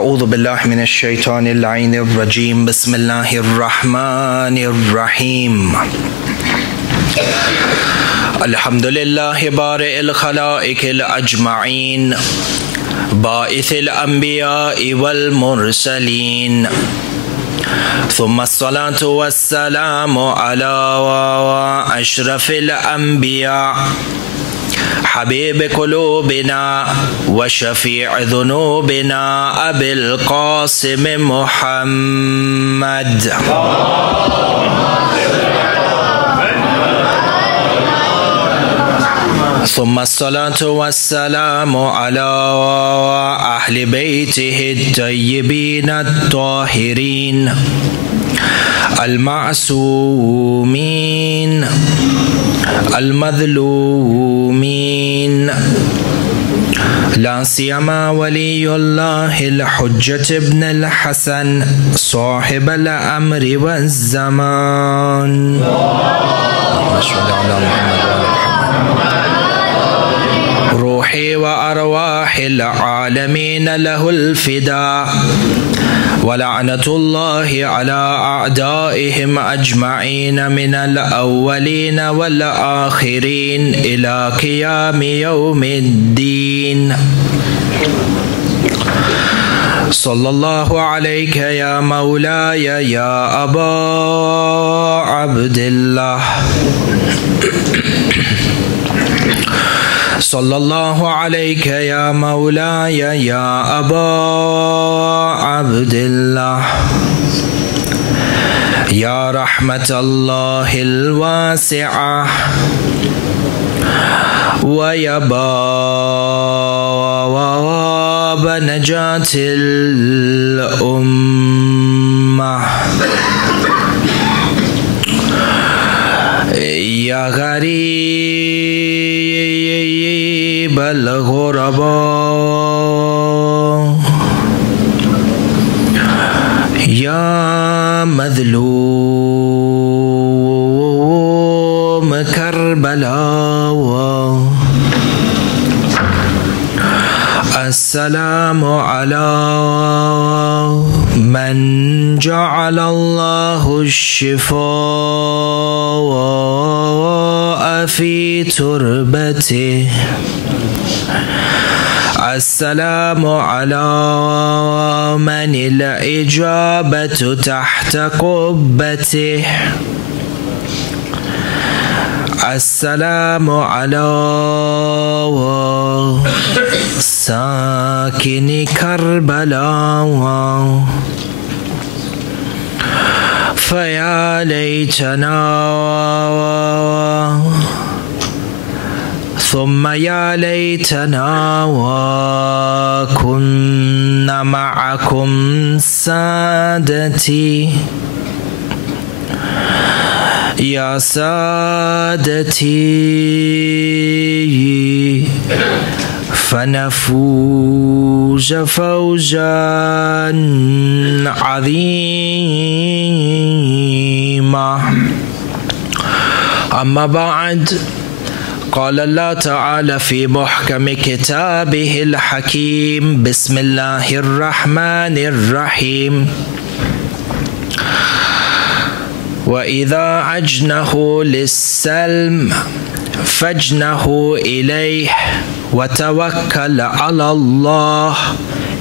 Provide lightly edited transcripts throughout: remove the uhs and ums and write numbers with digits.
أعوذ بالله من الشيطان اللعين الرجيم. بسم الله الرحمن الرحيم. الحمد لله بارئ الخلائق الأجمعين، باعث الأنبياء والمرسلين، ثم الصلاة والسلام على أشرف الأنبياء، حبيب قلوبنا وشفيع ذنوبنا أبي القاسم محمد. ثم الصلاة والسلام على أهل بيته الطيبين الطاهرين المعصومين المظلومين، لا سيما ولي الله الحجة ابن الحسن صاحب الأمر والزمان. روحي وأرواح العالمين له الفداء، ولعنة الله على أعدائهم أجمعين من الأولين والآخرين إلى قيام يوم الدين. صلى الله عليك يا مولاي يا أبا عبد الله، صلى الله عليك يا مولاي يا أبا عبد الله، يا رحمة الله الواسعة ويا باب نجاة الأمة، يا غريب الغرباء، يا مظلوم كربلاء، السلام على من جعل الله الشفاء في تربته، السلام على من الإجابة تحت قبته، السلام على ساكن كربلاء. فيا ليتنا ثم يا ليتنا وكنا معكم سادتي، يا سادتي، فنفوز فوزا عظيما. أما بعد، قال الله تعالى في محكم كتابه الحكيم: بسم الله الرحمن الرحيم. وإذا عجنه للسلم فاجنه إليه وتوكل على الله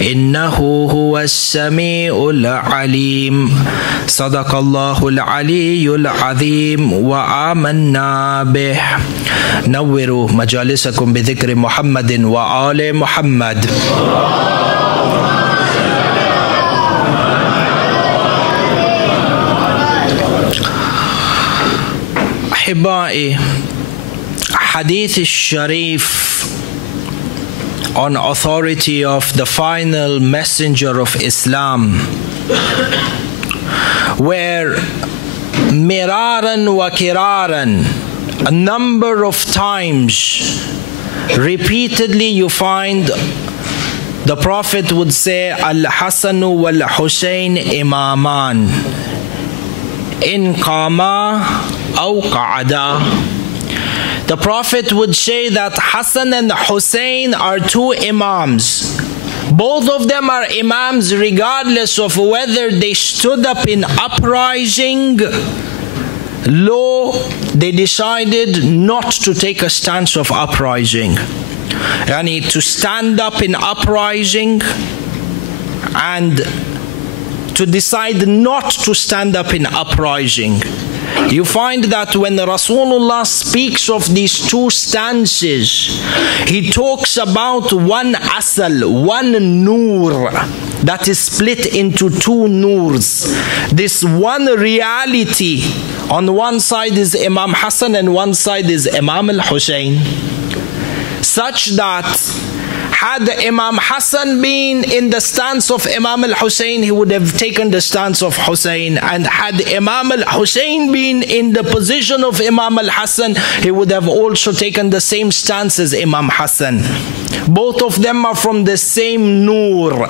إنه هو السميع العليم. صدق الله العلي العظيم وآمنا به. نوروا مجالسكم بذكر محمد وآل محمد. أحبائي، Hadith Sharif on authority of the final messenger of Islam, where miraran wa kiraran, a number of times, repeatedly you find the Prophet would say, Al-Hasan wal-Husayn imaman, in qama aw qa'ada. The Prophet would say that Hassan and Hussein are two imams, Both of them are Imams regardless of whether they stood up in uprising law. They decided not to take a stance of uprising. Yani to stand up in uprising and to decide not to stand up in uprising. You find that when Rasulullah speaks of these two stances, he talks about one asal, one nur that is split into two nurs. This one reality, on one side is Imam Hassan and one side is Imam al-Hussein, such that had Imam Hassan been in the stance of Imam al-Hussein, he would have taken the stance of Hussein. And had Imam al-Hussein been in the position of Imam al-Hassan, he would have also taken the same stance as Imam Hassan. Both of them are from the same nur.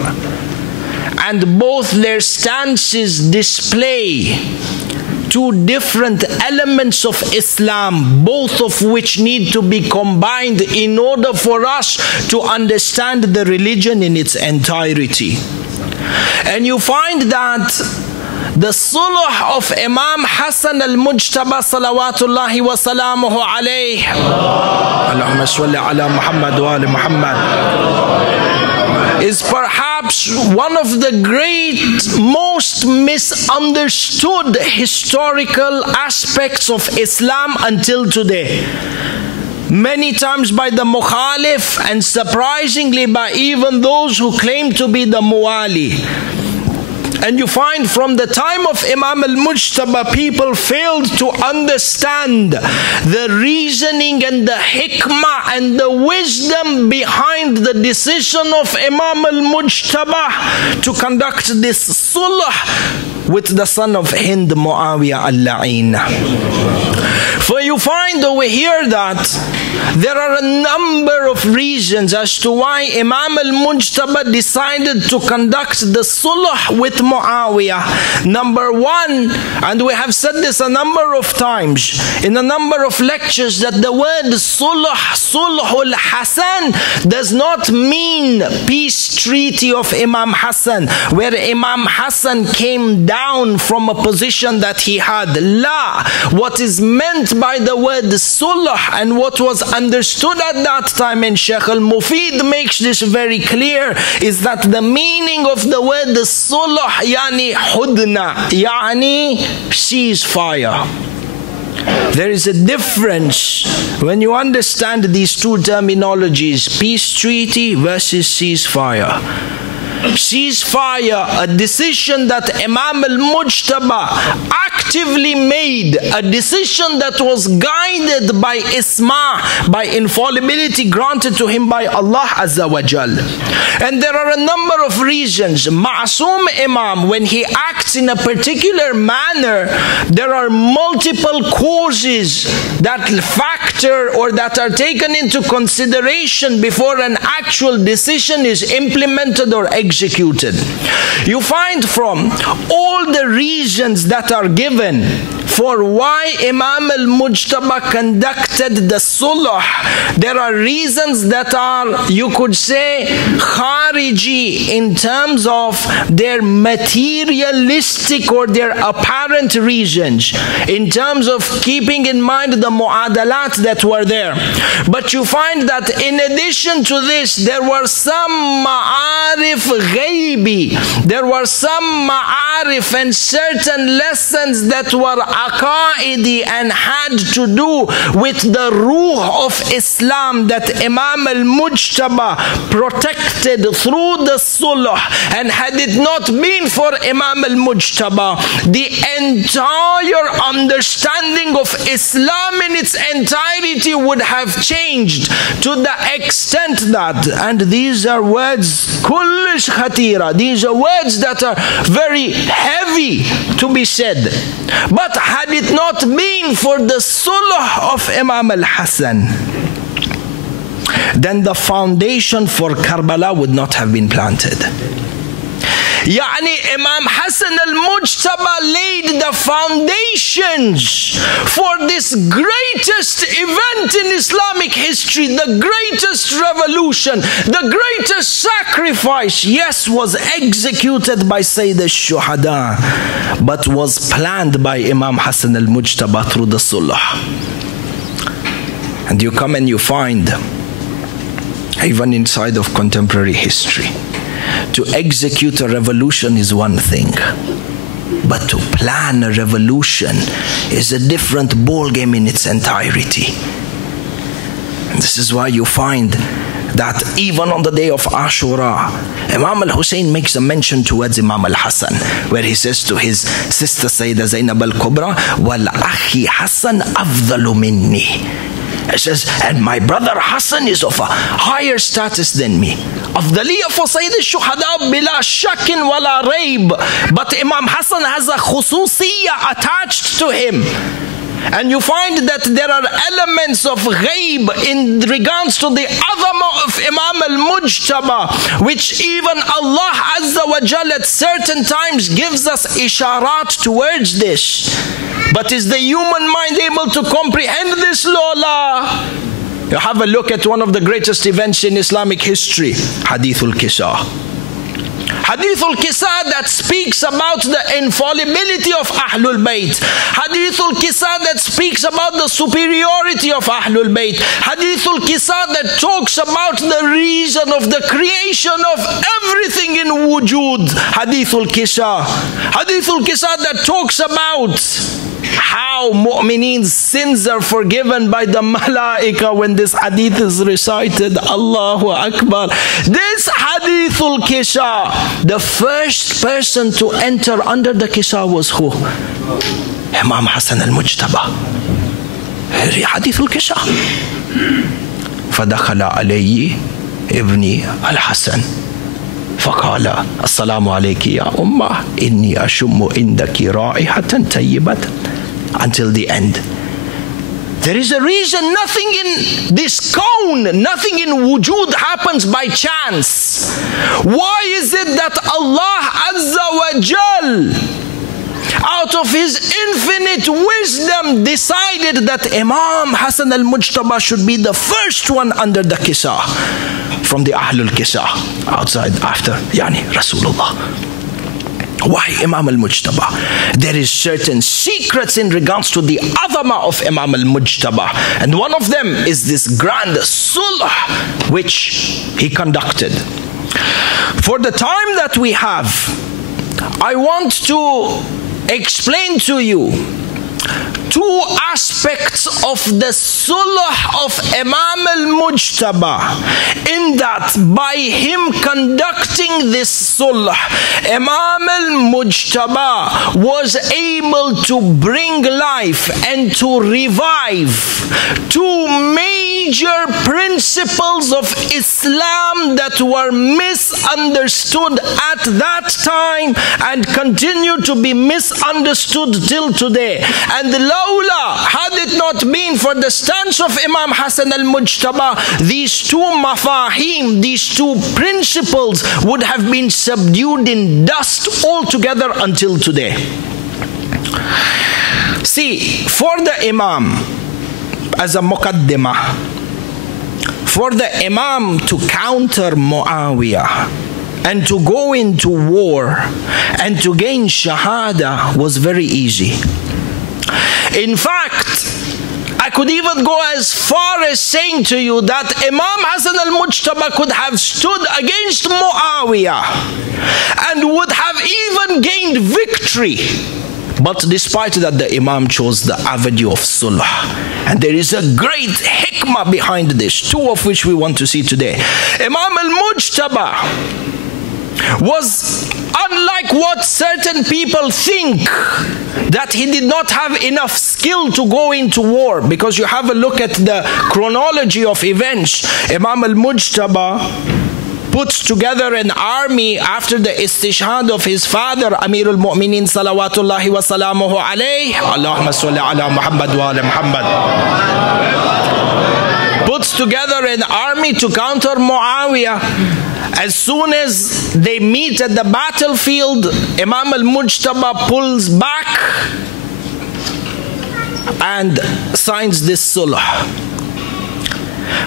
And both their stances display two different elements of Islam, both of which need to be combined in order for us to understand the religion in its entirety. And you find that the sulh of Imam Hassan al-Mujtaba salawatullahi wa salamuhu alayhi, Allahumma salli ala Muhammad wa ali Muhammad, is perhaps one of the great, most misunderstood historical aspects of Islam until today. Many times by the Mukhalif, and surprisingly by even those who claim to be the Muwali. And you find from the time of Imam al-Mujtaba, people failed to understand the reasoning and the hikmah and the wisdom behind the decision of Imam al-Mujtaba to conduct this sulh with the son of Hind, Muawiyah al-La'in. For you find over here that there are a number of reasons as to why Imam al-Mujtaba decided to conduct the sulh with Muawiyah. Number one, and we have said this a number of times in a number of lectures, that the word sulh, sulhul Hasan, does not mean peace treaty of Imam Hassan, where Imam Hassan came down from a position that he had. La, what is meant by the word sulh and what was understood at that time, and Shaykh al-Mufid makes this very clear, is that the meaning of the word sulh, yani hudna, yani ceasefire. There is a difference when you understand these two terminologies, peace treaty versus ceasefire. Ceasefire, a decision that Imam al-Mujtaba actively made, a decision that was guided by isma, by infallibility granted to him by Allah Azza wa Jal. And there are a number of reasons. Ma'asum Imam, when he acts in a particular manner, there are multiple causes that factor or that are taken into consideration before an actual decision is implemented or executed. You find from all the reasons that are given for why Imam al-Mujtaba conducted the sulh, there are reasons that are, you could say, khariji in terms of their materialistic or their apparent reasons, in terms of keeping in mind the mu'adalat that were there. But you find that in addition to this, there were some ma'arif ghaibi, there were some ma'arif and certain lessons that were aqaidi and had to do with the ruh of Islam that Imam al-Mujtaba protected through the sulh. And had it not been for Imam al-Mujtaba, the entire understanding of Islam in its entirety would have changed to the extent that, and these are words kullish khatira, these are words that are very heavy to be said, but had it not been for the sulh of Imam al-Hassan, then the foundation for Karbala would not have been planted. Yani Imam Hassan al-Mujtaba laid the foundations for this greatest event in Islamic history, the greatest revolution, the greatest sacrifice, yes, was executed by Sayyid al-Shuhada, but was planned by Imam Hassan al-Mujtaba through the Sulh. And you come and you find, even inside of contemporary history, to execute a revolution is one thing, but to plan a revolution is a different ball game in its entirety. And this is why you find that even on the day of Ashura, Imam al-Hussein makes a mention towards Imam al-Hassan, where he says to his sister Sayyidah Zainab al-Kubra, "Wal akhi Hassan afdalu minni." He says, and my brother Hassan is of a higher status than me. Afdaliyah for Sayyid al-Shuhada bila shakin wala rayb. But Imam Hassan has a khususiyya attached to him. And you find that there are elements of ghaib in regards to the azama of Imam al-Mujtaba, which even Allah Azza wa Jal at certain times gives us isharat towards this. But is the human mind able to comprehend this, Lola? You have a look at one of the greatest events in Islamic history, Hadith al-Kisa. Hadith al-Kisa that speaks about the infallibility of Ahlul Bayt. Hadith al-Kisa that speaks about the superiority of Ahlul Bayt. Hadith al-Kisa that talks about the reason of the creation of everything in wujud. Hadith al-Kisa. Hadith al-Kisa that talks about how mu'mineen's sins are forgiven by the malaika when this hadith is recited. Allahu Akbar. This hadith al-Kisa, the first person to enter under the Kisa was who? Imam Hassan al-Mujtaba. Hadith al-Kisa. فدخل علي ابني الحسن فقال السلام عليك يا أمة إني أشم عندك رائحة طيبة, until the end. There is a reason. Nothing in this kawn, nothing in wujud happens by chance. Why is it that Allah Azza wa Jal, out of His infinite wisdom, decided that Imam Hassan al-Mujtaba should be the first one under the Kisa from the Ahlul Kisa, outside after Rasulullah? Why Imam al-Mujtaba? There is certain secrets in regards to the azama of Imam al-Mujtaba, and one of them is this grand sulh which he conducted. For the time that we have, I want to explain to you two aspects of the sulh of Imam al-Mujtaba, in that by him conducting this sulh, Imam al-Mujtaba was able to bring life and to revive two major principles of Islam that were misunderstood at that time and continue to be misunderstood till today. And Lawla, had it not been for the stance of Imam Hassan al-Mujtaba, these two mafahim, these two principles would have been subdued in dust altogether until today. See, for the Imam, as a muqaddimah, for the Imam to counter Muawiyah and to go into war and to gain shahada was very easy. In fact, I could even go as far as saying to you that Imam Hassan al-Mujtaba could have stood against Muawiyah and would have even gained victory. But despite that, the Imam chose the avenue of sulh. And there is a great hikmah behind this, two of which we want to see today. Imam al-Mujtaba was, unlike what certain people think, that he did not have enough skill to go into war. Because you have a look at the chronology of events, Imam al-Mujtaba puts together an army after the istishhad of his father, Amirul Mu'minin salawatullahi wa salamuhu alayhi. Allahumma salli ala Muhammad wa ala Muhammad. puts together an army to counter Muawiyah. As soon as they meet at the battlefield, Imam al-Mujtaba pulls back and signs this sulh.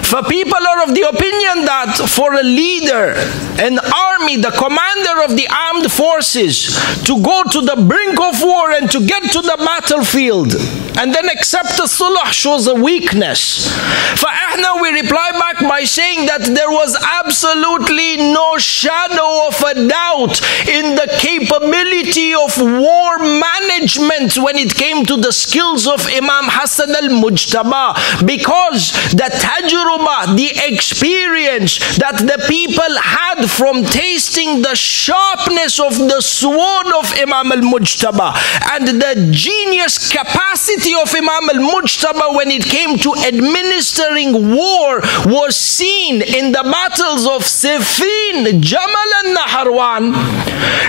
For people are of the opinion that for a leader, an army, the commander of the armed forces, to go to the brink of war and to get to the battlefield and then accept the sulh shows a weakness. For Ahna, we reply back by saying that there was absolutely no shadow of a doubt in the capability of war management when it came to the skills of Imam Hassan al-Mujtaba, because the tajruba, the experience that the people had from tasting the sharpness of the sword of Imam al-Mujtaba and the genius capacity of Imam al-Mujtaba when it came to administering war was seen in the battles of Siffin, Jamal and Naharwan.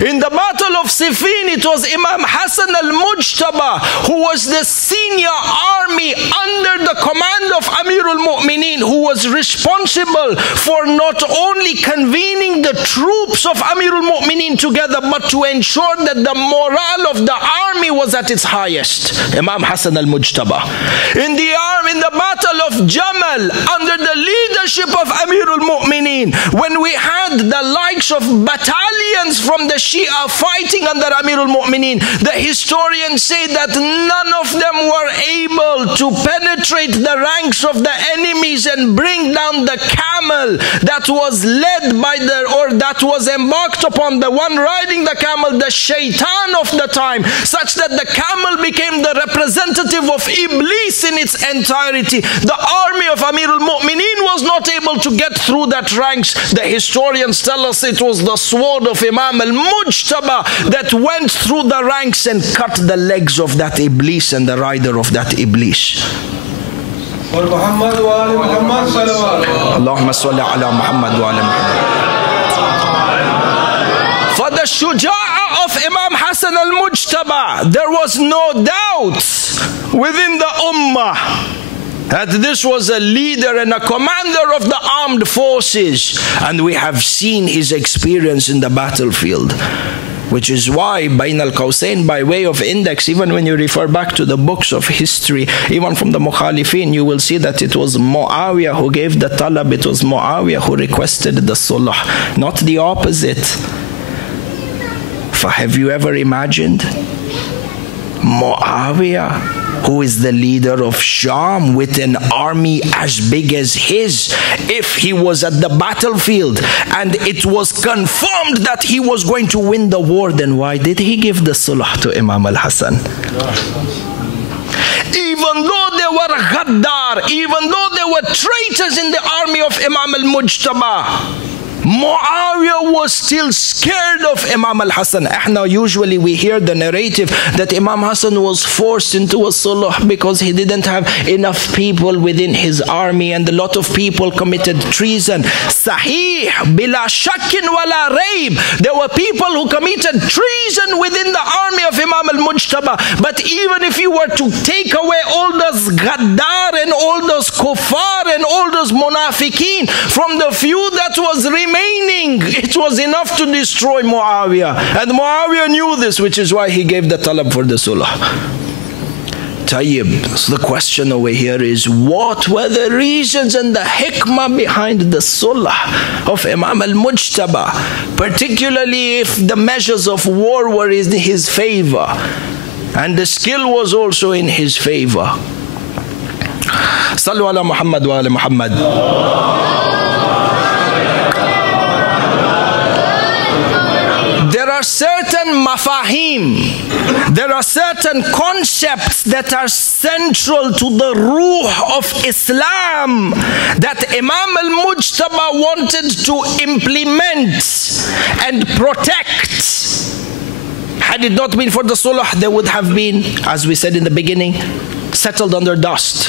In the battle of Siffin, it was Imam Hassan al-Mujtaba who was the senior army under the command of Amir al-Mu'mineen, who was responsible for not only convening the troops of Amir al-Mu'mineen together, but to ensure that the morale of the army was at its highest. Imam Hassan al-Mujtaba. In the battle of Jamal, under the leadership of Amir al-Mu'mineen, when we had the likes of battalions from the Shia fighting under Amir al-Mu'mineen, the historians say that none of them were able to penetrate the ranks of the enemies and bring down the camel that was led by that was embarked upon, the one riding the camel, the shaitan of the time, such that the camel became the representative of Iblis in its entirety. The army of Amir al-Mu'mineen was not able to get through that ranks. The historians tell us it was the sword of Imam al-Mujtaba that went through the ranks and cut the legs of that Iblis and the rider of that Iblis. Allahumma salli ala Muhammad wa ala Muhammad. For the shuja'ah of Imam Hassan al-Mujtaba, there was no doubt within the ummah that this was a leader and a commander of the armed forces, and we have seen his experience in the battlefield, which is why Bain al-Qawsain, by way of index, even when you refer back to the books of history, even from the Mukhalifin, you will see that it was Muawiyah who gave the talab, it was Muawiyah who requested the sulh, not the opposite. For have you ever imagined Muawiyah, who is the leader of Sham with an army as big as his, if he was at the battlefield and it was confirmed that he was going to win the war, then why did he give the sulh to Imam al-Hassan? Even though they were ghaddar, even though they were traitors in the army of Imam al-Mujtaba, Muawiyah was still scared of Imam al-Hassan. Now usually we hear the narrative that Imam Hassan was forced into a sulh because he didn't have enough people within his army and a lot of people committed treason. Sahih, bila shakkin wala rayb. There were people who committed treason within the army of Imam al-Mujtaba. But even if you were to take away all those ghaddar and all those kuffar and all those munafiqeen from the few that was remaining, it was enough to destroy Muawiyah. And Muawiyah knew this, which is why he gave the talab for the sulh. Tayyib. So the question over here is, what were the reasons and the hikmah behind the sulh of Imam al-Mujtaba, particularly if the measures of war were in his favor and the skill was also in his favor? Sallu ala Muhammad wa ala Muhammad. There are certain mafahim, there are certain concepts that are central to the ruh of Islam that Imam al-Mujtaba wanted to implement and protect. Had it not been for the sulh, they would have been, as we said in the beginning, settled under dust.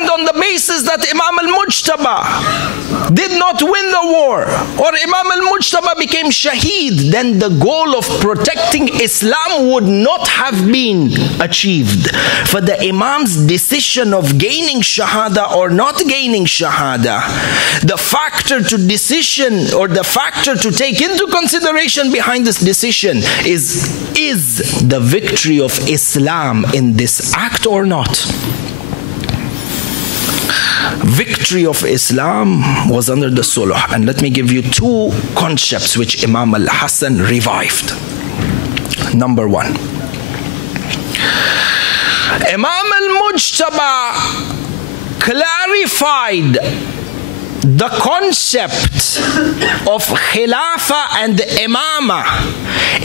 stand on the basis that Imam al-Mujtaba did not win the war, or Imam al-Mujtaba became shaheed, then the goal of protecting Islam would not have been achieved. For the Imam's decision of gaining shahada or not gaining shahada, the factor to decision, or the factor to take into consideration behind this decision is the victory of Islam in this act or not? Victory of Islam was under the sulh. And let me give you two concepts which Imam al-Hassan revived. Number one, Imam al-Mujtaba clarified the concept of Khilafah and Imamah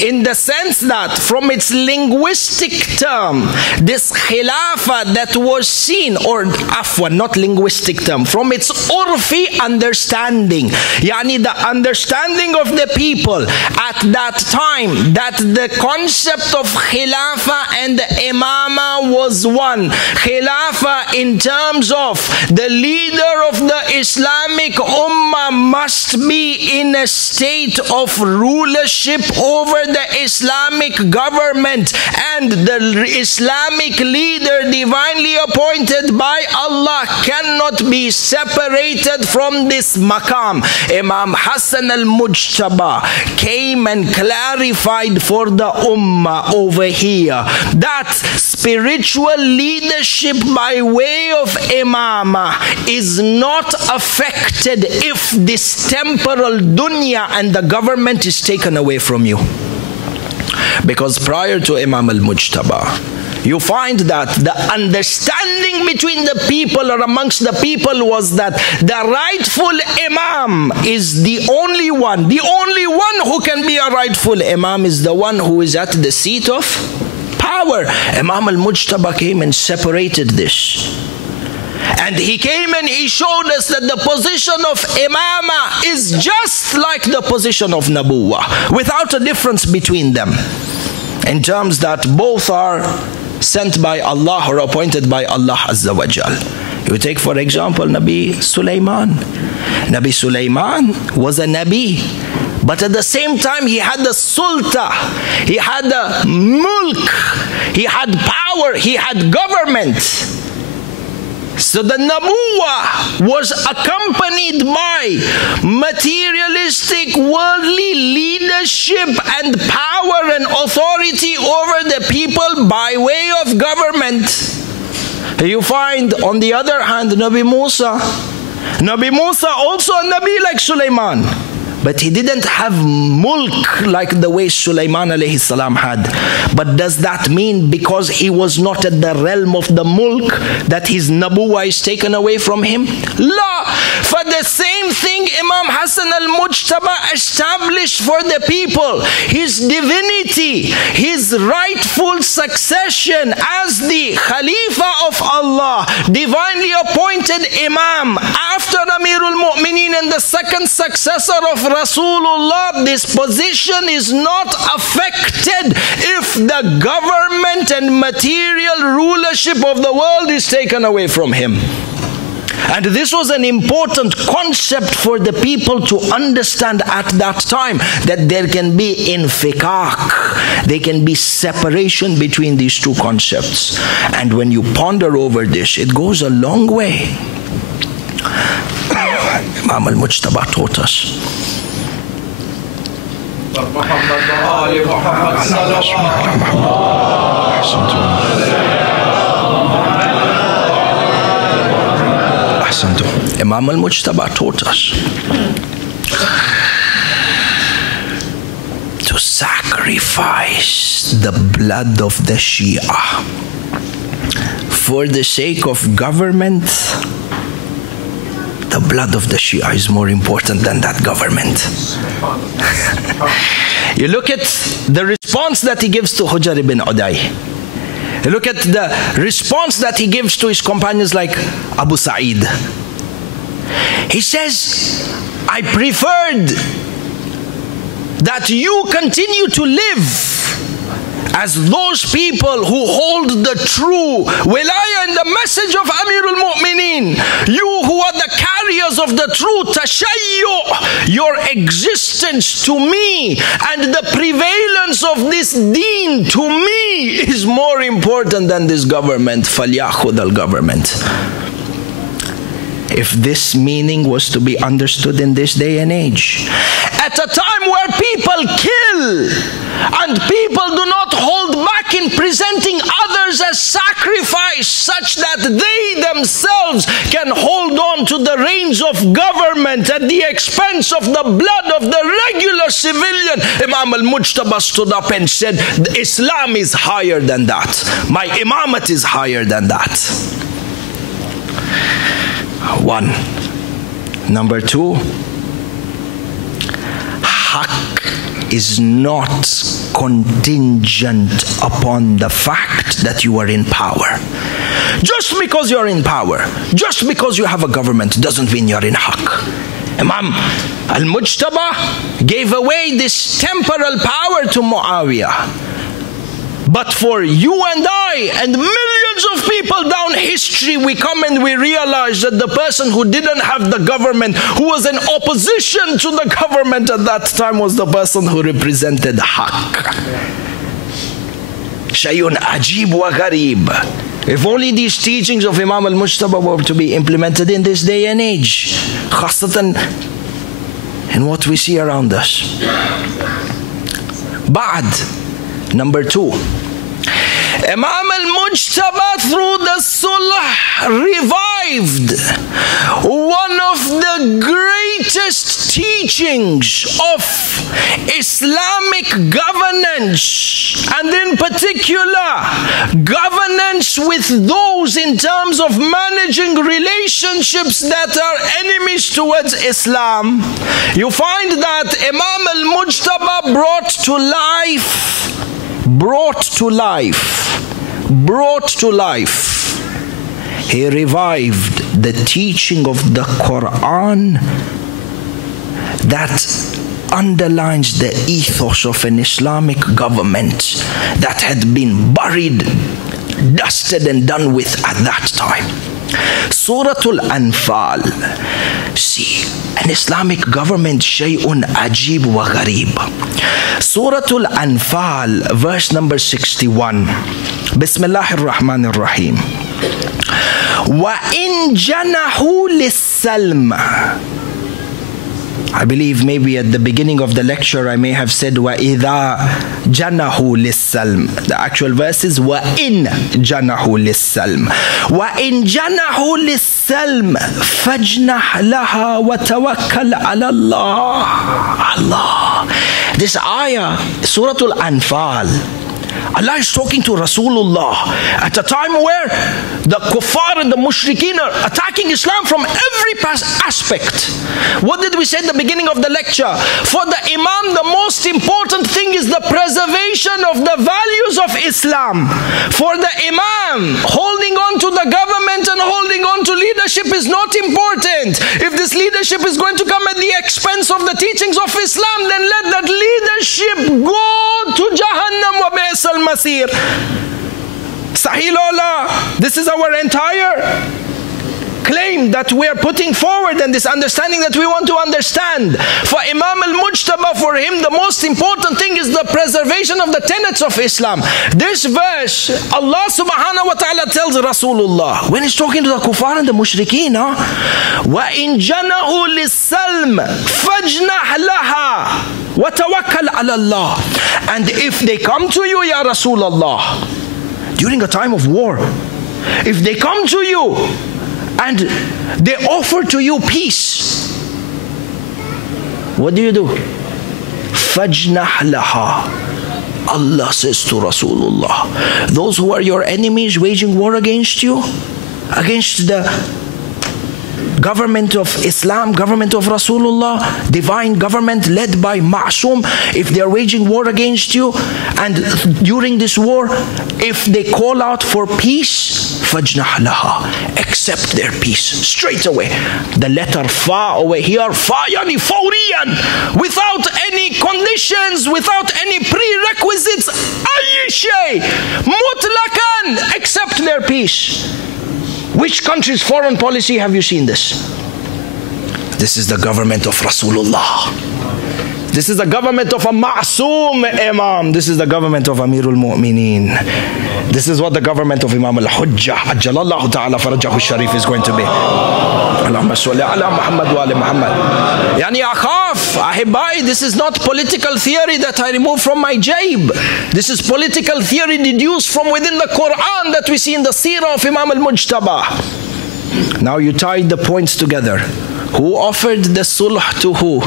in the sense that from its linguistic term, this Khilafah that was seen, or afwan, not linguistic term, from its urfi understanding, yani the understanding of the people at that time, that the concept of Khilafah and Imamah was one. Khilafah in terms of the leader of the Islamic Ummah must be in a state of rulership over the Islamic government, and the Islamic leader divinely appointed by Allah cannot be separated from this maqam. Imam Hassan al-Mujtaba came and clarified for the Ummah over here that spiritual leadership by way of Imamah is not affected if this temporal dunya and the government is taken away from you. Because prior to Imam al-Mujtaba, you find that the understanding between the people or amongst the people was that the rightful Imam is the only one who can be a rightful Imam is the one who is at the seat of power. Imam al-Mujtaba came and separated this. And he came and he showed us that the position of Imamah is just like the position of Nabuwah, without a difference between them, in terms that both are sent by Allah or appointed by Allah Azza wa Jal. You take for example Nabi Sulaiman. Nabi Sulaiman was a Nabi, but at the same time he had the sulta, he had the mulk, he had power, he had government. So the Nabuwah was accompanied by materialistic worldly leadership and power and authority over the people by way of government. You find on the other hand Nabi Musa also a Nabi like Sulaiman, but he didn't have mulk like the way Sulaiman alayhi salam had. But does that mean because he was not at the realm of the mulk that his nabuwah is taken away from him? La! For the same thing Imam Hassan al-Mujtaba established for the people, his divinity, his rightful succession as the Khalifa of Allah, divinely appointed Imam after Amirul Mu'mineen and the second successor of Rasulullah. This position is not affected if the government and material rulership of the world is taken away from him. And this was an important concept for the people to understand at that time, that there can be infikak, there can be separation between these two concepts. And when you ponder over this, it goes a long way. Imam al-Mujtaba taught us. Imam al-Mujtaba taught us to sacrifice the blood of the Shia for the sake of government. The blood of the Shia is more important than that government. You look at the response that he gives to Hujr ibn Uday. You look at the response that he gives to his companions like Abu Sa'id. He says, I preferred that you continue to live as those people who hold the true wilayah and the message of Amirul Mu'mineen, you who are the carriers of the true tashayyu, your existence to me and the prevalence of this deen to me is more important than this government. فَلْيَأْخُذَ الْغَوَرْمَنْت. If this meaning was to be understood in this day and age, at a time where people kill and people do not hold back in presenting others as sacrifice such that they themselves can hold on to the reins of government at the expense of the blood of the regular civilian, Imam al-Mujtaba stood up and said, Islam is higher than that. My imamat is higher than that. One. Number two, haqq is not contingent upon the fact that you are in power. Just because you're in power, just because you have a government, doesn't mean you're in haqq. Imam al-Mujtaba gave away this temporal power to Muawiyah. But for you and I and millions of people down history, we come and we realize that the person who didn't have the government, who was in opposition to the government at that time, was the person who represented haqq. Shayun ajib wa gharib. If only these teachings of Imam al-Mujtaba were to be implemented in this day and age, khasatan in what we see around us. Ba'd. Number two, Imam al-Mujtaba through the Sulh revived one of the greatest teachings of Islamic governance, and in particular governance with those in terms of managing relationships that are enemies towards Islam. You find that Imam al-Mujtaba brought to life, he revived the teaching of the Quran that underlines the ethos of an Islamic government that had been buried, dusted and done with at that time. Suratul Anfal. See, an Islamic government, shay'un ajib wa gharib. Suratul Anfal, verse number 61. Bismillahir Rahmanir Rahim. Wa in janahu lis-salm. I believe maybe at the beginning of the lecture I may have said wa idha janahu lis-salm. The actual verse is wa in janahu lis-salm. Wa in janahu lis-salm fajnah laha wa tawakkal ala Allah. Allah. This ayah, Suratul Anfal, Allah is talking to Rasulullah at a time where the kuffar and the mushrikeen are attacking Islam from every aspect. What did we say at the beginning of the lecture? For the Imam, the most important thing is the preservation of the values of Islam. For the Imam, holding on to the government and holding on to leadership is not important. If this leadership is going to come at the expense of the teachings of Islam, then let that leadership go to Jahannam wa bi'sal masir. Sahih Lola, this is our entire claim that we are putting forward, and this understanding that we want to understand. For Imam al-Mujtaba, for him the most important thing is the preservation of the tenets of Islam. This verse, Allah subhanahu wa ta'ala tells Rasulullah, when he's talking to the kuffar and the mushrikeen, وَإِن جَنَهُ لِلسَّلْمِ فَاجْنَحْ لَهَا وَتَوَكَّلْ عَلَى اللَّهِ. And if they come to you, Ya Rasulullah, during a time of war, if they come to you and they offer to you peace, what do? Fajnah laha. Allah says to Rasulullah, those who are your enemies waging war against you, against the government of Islam, government of Rasulullah, divine government led by Ma'soom, if they are waging war against you, and during this war, if they call out for peace, fajnah laha, accept their peace straight away. The letter fa over here, fa yani fawriyan, without any conditions, without any prerequisites. shay, mutlakan, accept their peace. Which country's foreign policy have you seen this? This is the government of Rasulullah. This is the government of a ma'soom imam. This is the government of Amirul Mu'mineen. This is what the government of Imam al-Hujjah, Ajjalallahu ta'ala farajahu sharif, is going to be. Allahumma salli ala Muhammad wa ali Muhammad. Yani akhaf, ahibai, this is not political theory that I remove from my jayb. This is political theory deduced from within the Quran that we see in the seerah of Imam al-Mujtaba. Now you tie the points together. Who offered the sulh to who?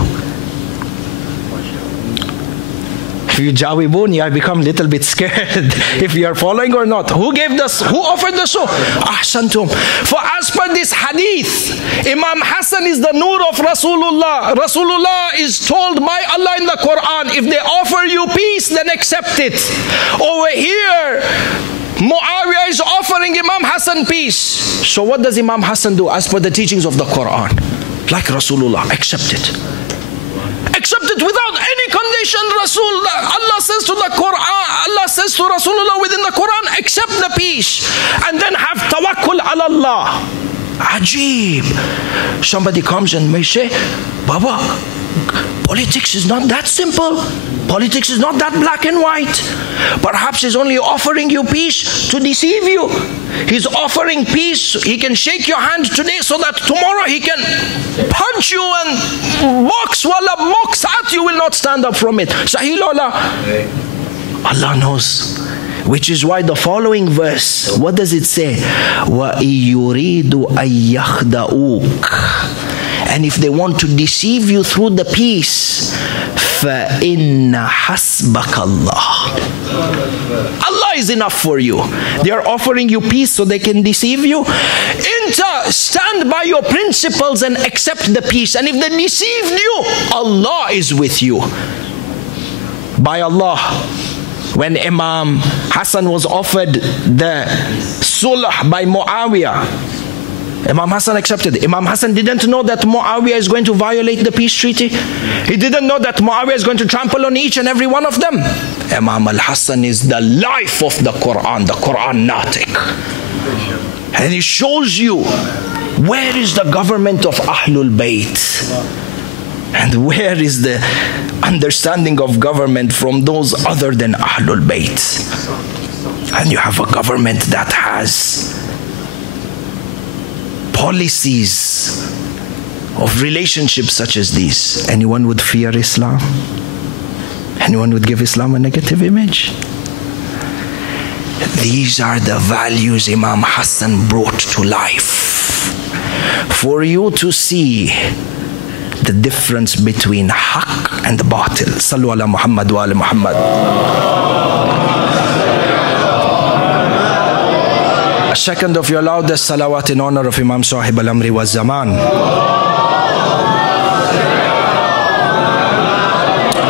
If you jawibuni, I become a little bit scared if you are following or not. Who gave this? Who offered the sulh? Ahsantum. For as per this hadith, Imam Hassan is the nur of Rasulullah. Rasulullah is told by Allah in the Quran, if they offer you peace, then accept it. Over here, Muawiyah is offering Imam Hassan peace. So what does Imam Hassan do as per the teachings of the Quran? Like Rasulullah, accept it. Accept it without any condition. Allah says to the Quran, Allah says to Rasulullah within the Quran, accept the peace. And then have tawakkul ala Allah. Ajib. Somebody comes and may say, Baba, politics is not that simple. Politics is not that black and white. Perhaps he's only offering you peace to deceive you. He's offering peace. He can shake your hand today so that tomorrow he can punch you and box at you, will not stand up from it. Sahih Allah. Allah knows. Which is why the following verse, what does it say? وَإِيُّرِيدُ أَيَّخْدَعُوكَ. And if they want to deceive you through the peace, فَإِنَّ حَسْبَكَ اللَّهُ. Allah is enough for you. They are offering you peace so they can deceive you. Stand by your principles and accept the peace. And if they deceived you, Allah is with you. By Allah. When Imam Hassan was offered the sulh by Muawiyah, Imam Hassan accepted it. Imam Hassan didn't know that Muawiyah is going to violate the peace treaty. He didn't know that Muawiyah is going to trample on each and every one of them. Imam al-Hassan is the life of the Quran natik. And he shows you where is the government of Ahlul Bayt. And where is the understanding of government from those other than Ahlul Bayt? And you have a government that has policies of relationships such as these. Anyone would fear Islam? Anyone would give Islam a negative image? These are the values Imam Hassan brought to life. For you to see the difference between haqq and batil. Sallu ala Muhammad wa ala Muhammad. A second of your loudest salawat in honor of Imam Sahib al-Amri wa Zaman.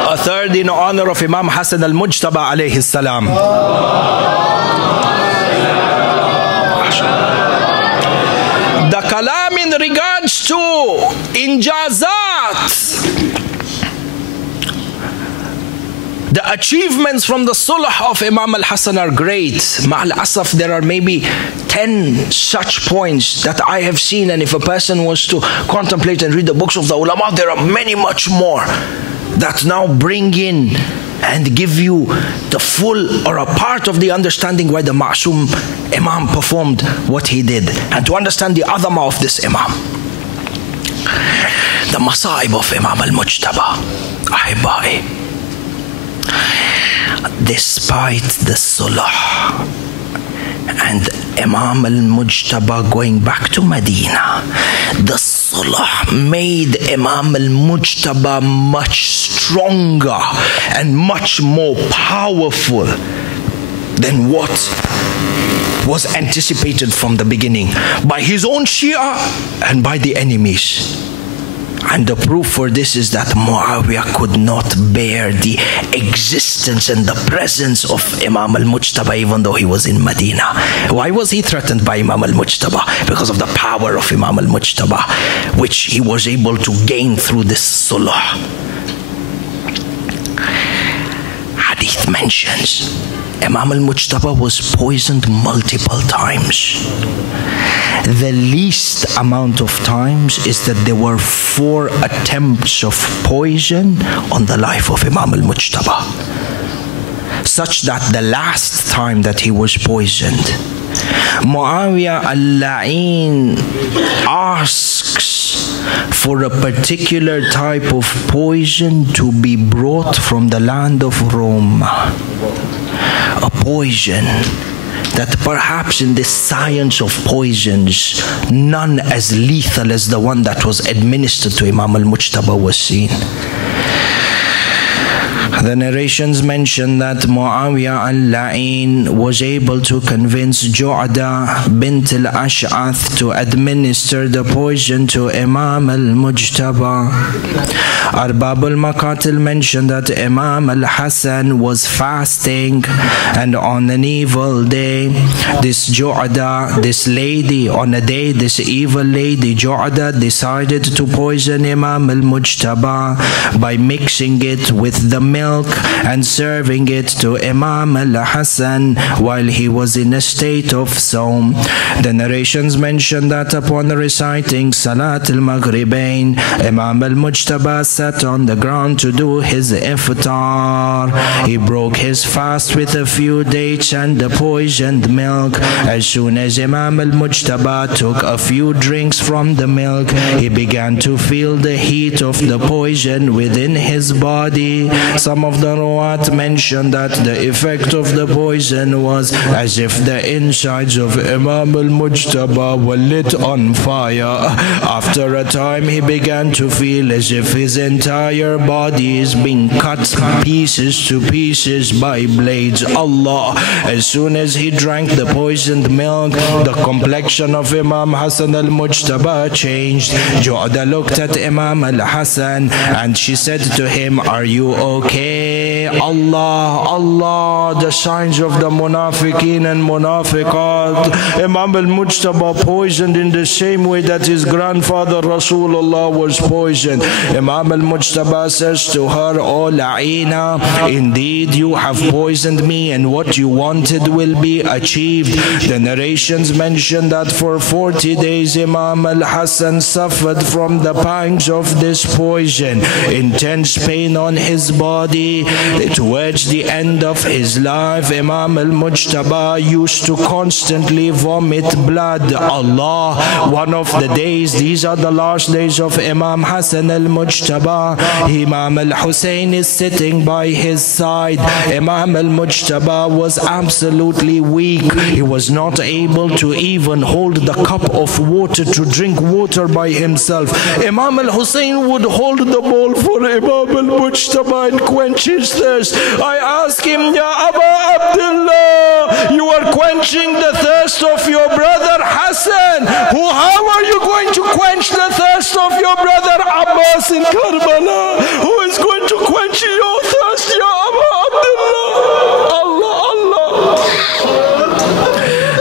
A third in honor of Imam Hassan al-Mujtaba alayhi salam. The kalam in regards to injazat, the achievements from the sulh of Imam al-Hassan are great. Ma'al asaf, there are maybe 10 such points that I have seen, and if a person was to contemplate and read the books of the ulama, there are many much more that now bring in and give you the full or a part of the understanding why the Ma'soom Imam performed what he did, and to understand the adama of this Imam. The Masa'ib of Imam al-Mujtaba. Ahibai. Despite the sulh and Imam al-Mujtaba going back to Medina, the sulh made Imam al-Mujtaba much stronger and much more powerful than what was anticipated from the beginning by his own Shia and by the enemies. And the proof for this is that Muawiyah could not bear the existence and the presence of Imam al-Mujtaba even though he was in Medina. Why was he threatened by Imam al-Mujtaba? Because of the power of Imam al-Mujtaba, which he was able to gain through this sulh. hadith mentions, Imam al-Mujtaba was poisoned multiple times. The least amount of times is that there were 4 attempts of poison on the life of Imam al-Mujtaba, such that the last time that he was poisoned, Muawiyah al-La'in asks for a particular type of poison to be brought from the land of Rome. A poison that perhaps in the science of poisons, none as lethal as the one that was administered to Imam al-Mujtaba was seen. The narrations mention that Muawiyah al-La'in was able to convince Ju'ada bint al-Ash'ath to administer the poison to Imam al-Mujtaba. Arbab al-Maqatil mentioned that Imam al-Hassan was fasting, and on an evil day, this Ju'ada, this lady, on a day, this evil lady, Ju'ada, decided to poison Imam al-Mujtaba by mixing it with the milk and serving it to Imam al-Hassan while he was in a state of Sawm. The narrations mention that upon reciting Salat al-Maghribain, Imam al-Mujtaba sat on the ground to do his iftar. He broke his fast with a few dates and the poisoned milk. As soon as Imam al-Mujtaba took a few drinks from the milk, he began to feel the heat of the poison within his body. Some of the Rawat mention that the effect of the poison was as if the insides of Imam al-Mujtaba were lit on fire. After a time, he began to feel as if his entire body is being cut pieces to pieces by blades. Allah! As soon as he drank the poisoned milk, the complexion of Imam Hassan al-Mujtaba changed. Ju'ada looked at Imam al-Hassan and she said to him, "Are you okay?" Allah, the signs of the munafiqeen and munafiqat. Imam al-Mujtaba poisoned in the same way that his grandfather Rasulullah was poisoned. Imam al-Mujtaba says to her, "Oh La'ina, indeed you have poisoned me and what you wanted will be achieved." The narrations mention that for 40 days Imam al-Hassan suffered from the pangs of this poison, intense pain on his body. Towards the end of his life, Imam al-Mujtaba used to constantly vomit blood. Allah, one of the days, these are the last days of Imam Hassan al-Mujtaba, Imam al-Hussein is sitting by his side. Imam al-Mujtaba was absolutely weak. He was not able to even hold the cup of water to drink water by himself. Imam al-Hussein would hold the bowl for Imam al-Mujtaba and quench his thirst. I ask him, "Ya Aba Abdullah, you are quenching the thirst of your brother Hassan. How are you going to quench the thirst of your brother Abbas in Karbala? Who is going to quench your thirst, Ya Aba Abdullah?" Allah.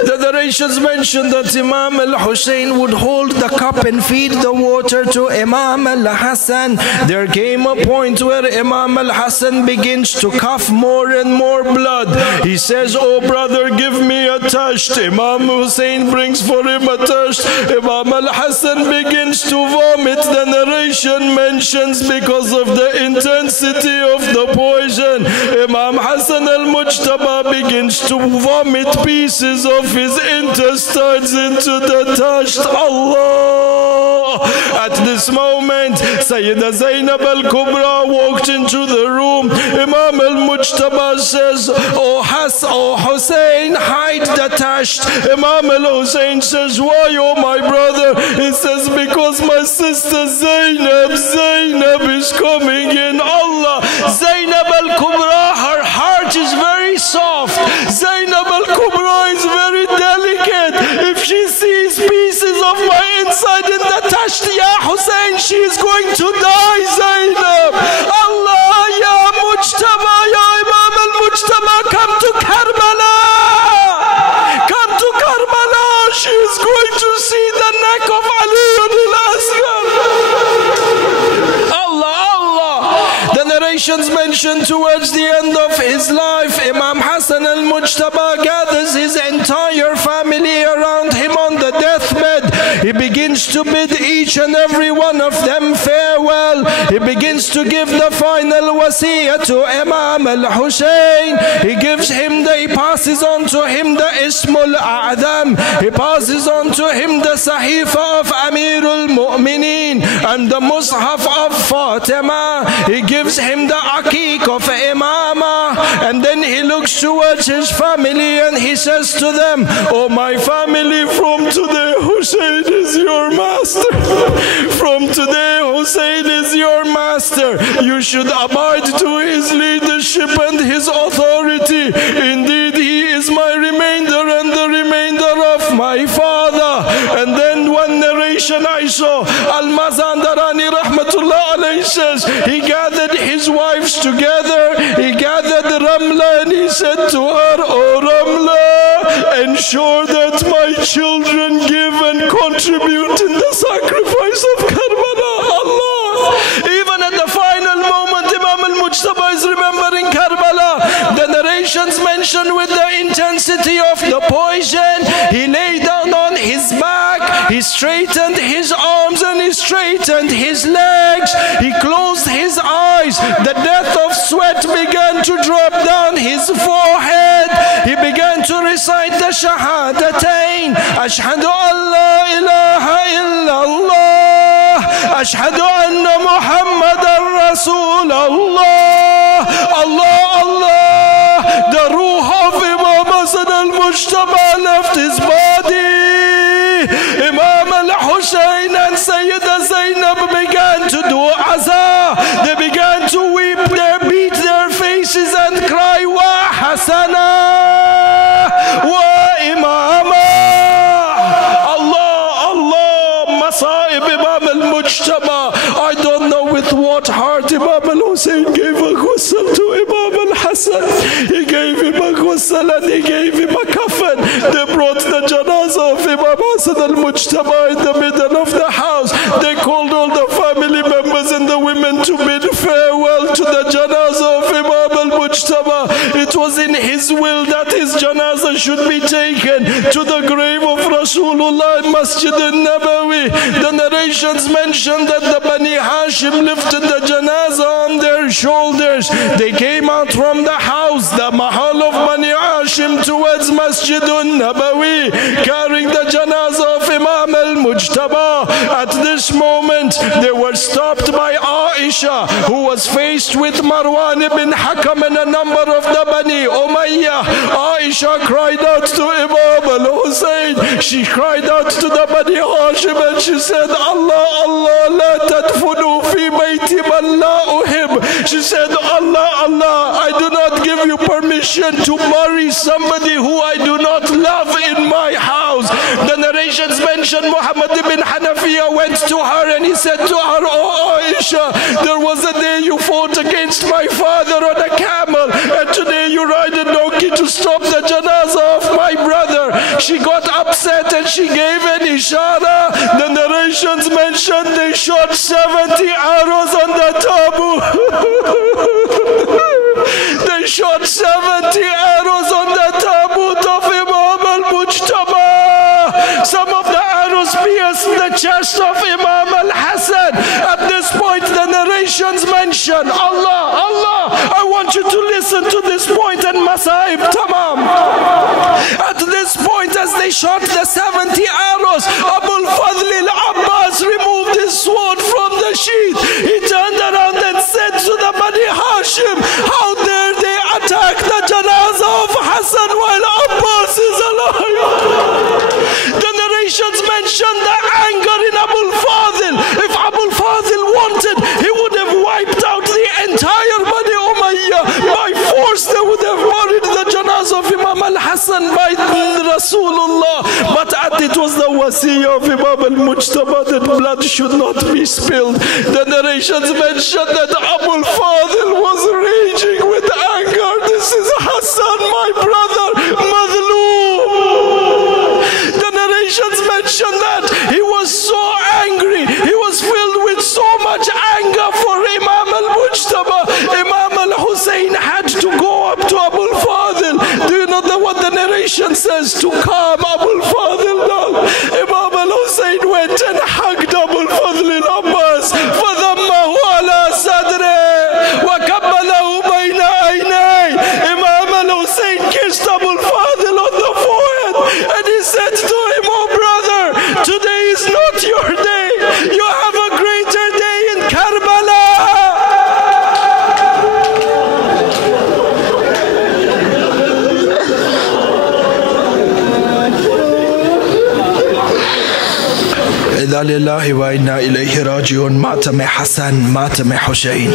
The narrations mention that Imam al-Hussein would hold the cup and feed the water to Imam al-Hassan. There came a point where Imam al-Hassan begins to cough more and more blood. He says, "Oh brother, give me a tasht." Imam Hussein brings for him a tasht. Imam al-Hassan begins to vomit. The narration mentions because of the intensity of the poison, Imam Hassan al-Mujtaba begins to vomit pieces of his intestines into the tasht. Allah! At this moment, Sayyidah Zainab al-Kubra walked into the room. Imam al-Mujtaba says, "Oh Hussein, hide the tasht." Imam al-Hussein says, "Why, oh my brother?" He says, "Because my sister Zainab is coming in." Allah! Zainab al-Kubra, her heart is very soft. Zainab al-Kubra is very delicate. If she sees pieces of my inside in the tasht, Ya Hussein, she is going to die, Zainab. Allah, Ya Mujtaba, Ya Imam al-Mujtaba, come to Karbala. Come to Karbala. She is going to see the neck of Ali al-Asghar. Allah. The narrations mention towards the end of his life, Hassan al-Mujtaba gathers his entire family around him on the deathbed. He begins to bid each and every one of them farewell. He begins to give the final wasiyah to Imam al-Hussein. He passes on to him the Ismul A'zam. He passes on to him the Sahifa of Amirul Mu'mineen and the Mus'haf of Fatima. He gives him the Aqiq of Imama, and then he looks towards his family and he says to them, "Oh my family, from today Hussein is your master. From today Hussein is your master. You should abide to his leadership and his authority. Indeed, he is my remainder and the remainder of my father." And then one narration I saw, Al-Mazandarani Rahmatullah alayhi says, he gathered his wives together, he gathered Ramla and he said to her, "Oh Ramla, ensure that my children give and contribute in the sacrifice of Karbala." Allah! Even at the final moment, Imam al-Mujtaba is remembering Karbala. The narrations mention with the intensity of the poison, he lay down on his back, he straightened his arms and he straightened his legs, he closed his eyes, the death of sweat began to drop down his forehead, he began to recite the Shahadatain, Ashhadu an la ilaha illallah, Ashhadu anna Muhammadan Rasulullah, Allah, Allah. The ruh of Imam Hassan al-Mujtaba left his body. Imam al-Hussein and Sayyidah Zainab began to do aza. They began to weep, they beat their faces and cry, "Wa Hasana, wa Imama." Allah, Allah, Masaib Imam al-Mujtaba. I don't know with what heart Imam al-Hussein gave a ghusl to Imam al-Hassan. He gave him a ghusl and he gave him a coffin. They brought the janazah of Imam Hassan al-Mujtaba in the middle of the house. They called all the family members and the women to bid farewell to the janazah of Imam al-Mujtaba. It was in his will that his janazah should be taken to the grave of Rasulullah in Masjid al-Nabawi. The narrations mention that the Bani Hashim lifted the janazah on their shoulders. They came out from the house, the mahal of Bani Hashim, towards Masjid al-Nabawi, carrying the janazah of Imam al-Mujtaba. At this moment, they were stopped by Aisha, who was faced with Marwan ibn Hakam and a number of the Bani Umayyah. Aisha cried out to Imam al-Hussein. She cried out to the Bani Hashim and she said, "Allah, Allah, la tadfunu fi bayti man la uhib." She said, "Allah, Allah, I do not give you permission to marry somebody who I do not love in my house." The narrations mention Muhammad ibn Hanafiya went to her and he said to her, "Oh Aisha, there was a day you fought against my father on a camel, and today you ride a donkey to stop the janazah of my brother." She got upset and she gave an ishara. The narrations mention they shot 70 arrows on the taboo. They shot 70 arrows on the tabut of Imam al-Mujtaba. Some of the arrows pierced the chest of Imam al-Hassan. At this point, the narrations mention, Allah, Allah, I want you to listen to this point and Masaib Tamam. At this point, as they shot the 70 arrows, Abul Fadl al-Abbas removed his sword from the sheath. He turned around and said to the Bani Hashim, "How dare they attack the janazah of Hassan while Abbas is alive?" The narrations mention the anger in Abul Fadl. If Abul Fadl wanted, he would have wiped out the entire Bani Umayyah. By force, they would have buried the janazah of Imam al-Hassan by Rasulullah. But it was the wasiyah of Imam al-Mujtaba that blood should not be spilled. The narrations mention that Abul Fadl was raging with anger. "This is Hassan, my brother, Madhloom." The narrations mention that he was so angry, he was filled with so much anger for Imam al-Mujtaba. Imam al-Hussein had to go up to Abul Fadl narration says, to calm Abul Fadl down, Imam al-Hussein went and hugged Abul Fadl al-Abbas, فَضَمَّهُ عَلَى صَدْرِهِ وَكَبَّلَهُ بَيْنَ عَيْنَيْهِ. Imam al-Hussein kissed Abul Fadl on the forehead, and he said to him, oh brother, today is not your day. You have a greater day in Karbala. إذا لله وإنا إليه راجعون. مات من حسن، مات من حسين.